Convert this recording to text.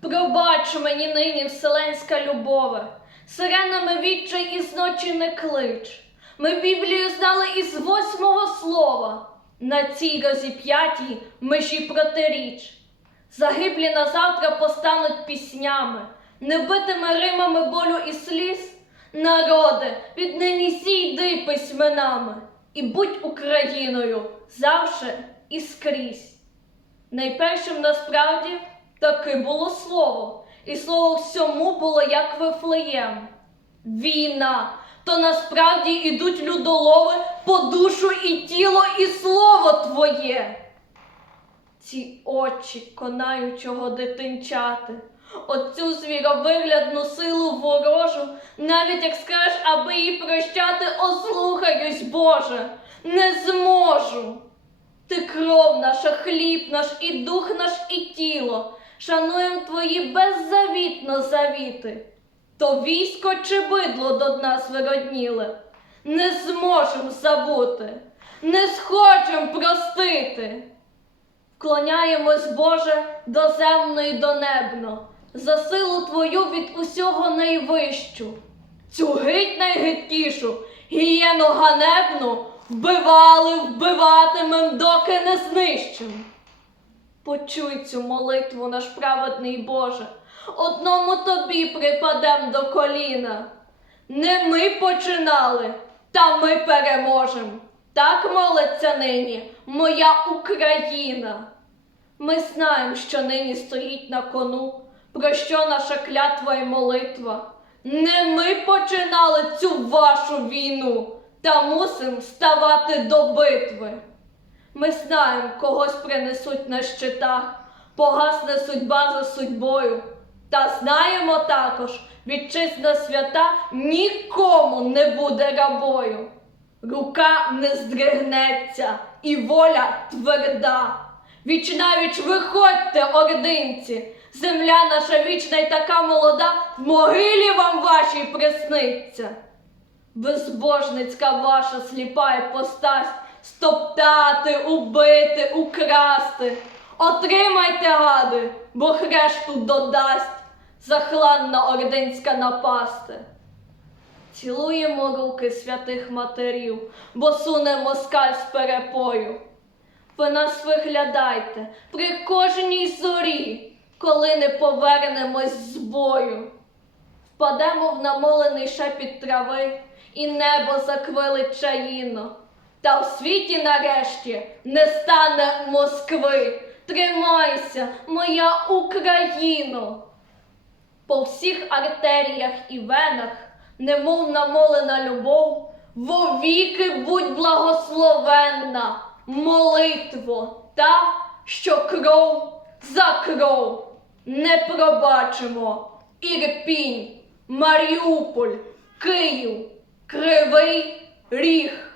Пробач мені нині вселенська любове, сиренами відчай із ночі не клич. Ми Біблію знали із восьмого слова, на цій розіп'ятій межі протиріч. Загиблі назавтра постануть піснями, небитими римами болю і сліз. Народи, віднині сійди письменами, і будь Україною завше і скрізь. Найпершим насправді таки було слово, і слово всьому було як вифлеєм. Війна, то насправді ідуть людолови по душу і тіло, і слово твоє. Ці очі конаючого дитинчати, оцю звіровиглядну силу ворожу, навіть як скажеш, аби її прощати, ослухаюсь, Боже, не зможу. Ти кров наша, хліб наш, і дух наш, і тіло, шануєм твої беззавітно завіти. То військо чи бидло до нас виродніле, не зможем забути, не схочем простити. Вклоняємось, Боже, доземно і донебно, за силу Твою від усього найвищу, цю гить найгидкішу, гієну ганебну, вбивали, вбиватимем, доки не знищим. Почуй цю молитву, наш праведний Боже, одному тобі припадем до коліна. Не ми починали, та ми переможем. Так молиться нині моя Україна. Ми знаємо, що нині стоїть на кону, про що наша клятва і молитва. Не ми починали цю вашу війну, та мусим ставати до битви. Ми знаємо, когось принесуть на щитах, погасне судьба за судьбою. Та знаємо також, вітчизна свята нікому не буде рабою. Рука не здригнеться, і воля тверда. Віч навіч виходьте, ординці, земля наша вічна й така молода, в могилі вам вашій присниться. Безбожницька ваша сліпа іпостась, стоптати, убити, украсти. Отримайте, гади, бо хрешту додасть, захланна ординська напасти. Цілуємо руки святих матерів, бо суне москаль з перепою. Ви нас виглядайте при кожній зорі, коли не повернемось з бою. Впадемо в намолений шепіт трави, і небо заквилить чаїно. Та в світі нарешті не стане Москви. Тримайся, моя Україно! По всіх артеріях і венах, немов намолена любов, вовіки будь благословенна, молитво та, що кров за кров не пробачимо. Ірпінь, Маріуполь, Київ, Кривий Ріг.